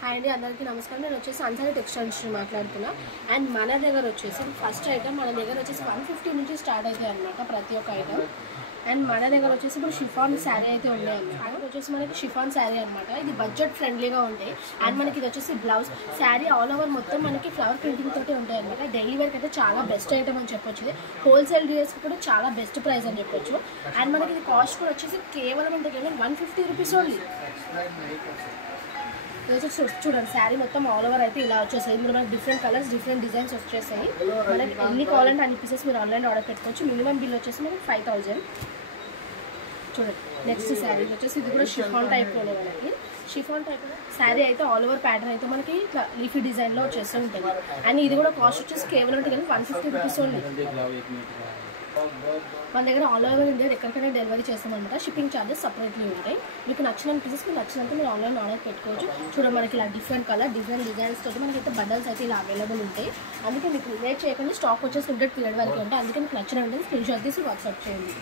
Hi అండి, అందరికీ నమస్కారం. నేను వచ్చేసి అన్సారీ టెక్స్టైల్స్ నుంచి మాట్లాడుతున్నా. అండ్ మన దగ్గర వచ్చేసి ఫస్ట్ ఐటమ్ మన దగ్గర వచ్చేసి 150 నుంచి స్టార్ట్ అవుతాయి అనమాట ప్రతి ఒక్క ఐటమ్. అండ్ మన దగ్గర వచ్చేసి ఇప్పుడు షిఫాన్ శారీ అయితే ఉన్నాయి అనమాట. వచ్చేసి మనకి షిఫాన్ శారీ అనమాట. ఇది బడ్జెట్ ఫ్రెండ్లీగా ఉంటాయి. అండ్ మనకి ఇది వచ్చేసి బ్లౌజ్ శారీ ఆల్ ఓవర్ మొత్తం మనకి ఫ్లవర్ ప్రింటింగ్ తోటి ఉంటాయి అనమాట. డైలీ వేర్కి అయితే చాలా బెస్ట్ ఐటమ్ అని చెప్పొచ్చు. హోల్సేల్ డ్రెస్కి కూడా చాలా బెస్ట్ ప్రైస్ అని చెప్పొచ్చు. అండ్ మనకి ఇది కాస్ట్ కూడా వచ్చేసి కేవలం అంటే కేవలం 150 రూపీస్ ఓన్లీ. చూడండి, శారీ మొత్తం ఆల్ ఓవర్ అయితే ఇలా వచ్చేసాయి. ఇందులో మనకి డిఫరెంట్ కలర్స్, డిఫరెంట్ డిజైన్స్ వచ్చేసాయి. మనకి ఎన్ని కావాలంటే అన్ని పీసెస్ మీరు ఆన్లైన్ ఆర్డర్ పెట్టుకోవచ్చు. మినిమం బిల్ వచ్చేసి మనకి 5000. చూడండి, నెక్స్ట్ శారీ వచ్చేసి ఇది కూడా షిఫాన్ టైప్లోనే మనకి. షిఫాన్ టైప్ శారీ అయితే ఆల్ ఓవర్ ప్యాటర్న్ అయితే మనకి ఇట్లా లీఫీ డిజైన్లో వచ్చేస్తూ ఉంటుంది. అండ్ ఇది కూడా కాస్ట్ వచ్చేసి కేవలం 150 రూపీస్ ఓన్లీ. మన దగ్గర ఆల్ ఓవర్ ఇండియా ఎక్కడికైనా డెలివరీ చేస్తామన్నమాట. షిప్పింగ్ ఛార్జెస్ సపరేట్లీ ఉంటాయి. మీకు నచ్చిన పీసెస్ మీకు నచ్చినంత మీరు ఆన్లైన్ ఆర్డర్ పెట్టుకోవచ్చు. చూడండి, మనకి ఇలా డిఫరెంట్ కలర్, డిఫరెంట్ డిజైన్స్ తోటి మనకి అయితే బండల్స్ అయితే ఇలా అవైలబుల్ ఉంటాయి. అందుకే మీకు లేట్ చేయకుండా స్టాక్ వచ్చేసి 100 పీరియడ్ వరకు ఉంటాయి. అందుకే మీకు నచ్చిన వెంటనే స్క్రీన్ షాట్ తీసి వాట్సాప్ చేయండి.